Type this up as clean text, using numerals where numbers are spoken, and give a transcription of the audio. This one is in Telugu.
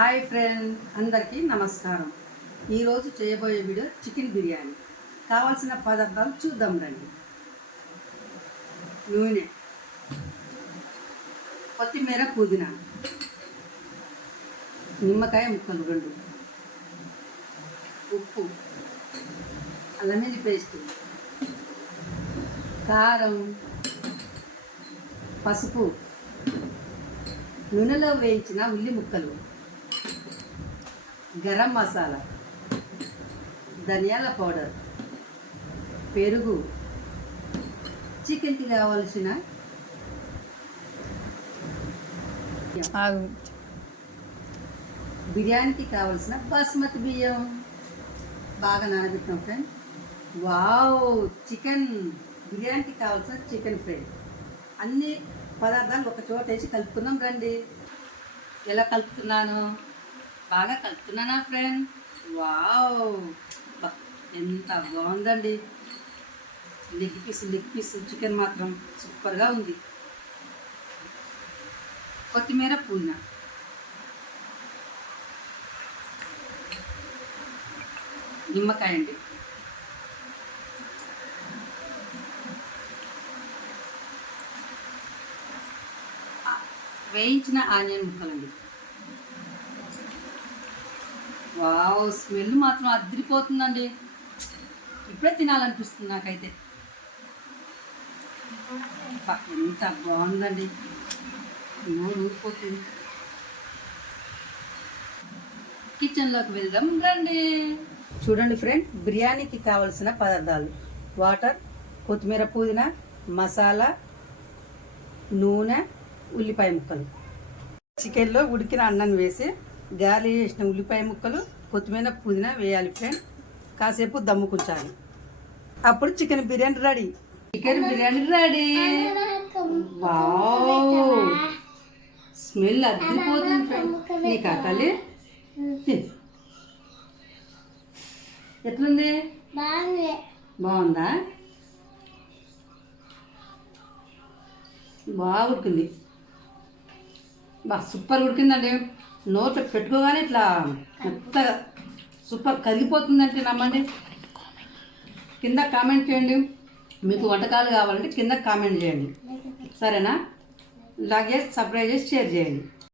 హాయ్ ఫ్రెండ్, అందరికీ నమస్కారం. ఈరోజు చేయబోయే వీడియో చికెన్ బిర్యానీ. కావాల్సిన పదార్థాలు చూద్దాం రండి. నూనె, కొత్తిమీర, పుదీనా, నిమ్మకాయ ముక్కలు 2, ఉప్పు, అల్లం వెల్లుల్లి పేస్ట్, కారం, పసుపు, నూనెలో వేయించిన ఉల్లి ముక్కలు, గరం మసాలా, ధనియాల పౌడర్, పెరుగు, చికెన్కి కావాల్సిన బిర్యానీకి కావాల్సిన బాస్మతి బియ్యం బాగా నానబెట్టాం ఫ్రెండ్. వావ్, చికెన్ బిర్యానీకి కావాల్సిన చికెన్ ఫ్రై. అన్ని పదార్థాలు ఒక చోట వేసి కలుపుకుందాం రండి. ఎలా కలుపుతున్నాను? బాగా కలుపుతున్నానా ఫ్రెండ్? వావ్, ఎంత బాగుందండి. లెగ్ పీస్ చికెన్ మాత్రం సూపర్గా ఉంది. కొత్తిమీర, పుదీనా, నిమ్మకాయ అండి, వేయించిన ఆనియన్ ముక్కలండి. వావ్, స్మెల్ మాత్రం అదిరిపోతుందండి. ఇప్పుడే తినాలనిపిస్తుంది నాకైతే. ఎంత బాగుందండి, నోరు ఊరిపోతుంది. కిచెన్లోకి వెళ్దాం రండి. చూడండి ఫ్రెండ్, బిర్యానీకి కావలసిన పదార్థాలు: వాటర్, కొత్తిమీర, పుదీనా, మసాలా, నూనె, ఉల్లిపాయ ముక్కలు. చికెన్లో ఉడికిన అన్నం వేసి గాలి చేసిన ఉల్లిపాయ ముక్కలు, కొత్తిమీర, పుదీనా వేయాలి ఫ్రెండ్. కాసేపు దమ్ముకుంచాలి. అప్పుడు chicken biryani ready. Chicken biryani ready. Wow, smell అదిరిపోతుంది ఫ్రెండ్. నీకు అక్కలి ఎట్లుంది? బాగుందా? బాగా ఉడికింది. సూపర్ ఉడికిందండి. నోట్లో పెట్టుకోగానే ఇట్లా మెత్తగా సూపర్ కరిగిపోతుందంటే నమ్మండి. కింద కామెంట్ చేయండి. మీకు వంటకాలు కావాలంటే కింద కామెంట్ చేయండి, సరేనా? ఇలాగే సబ్స్క్రైబ్ చేసి షేర్ చేయండి.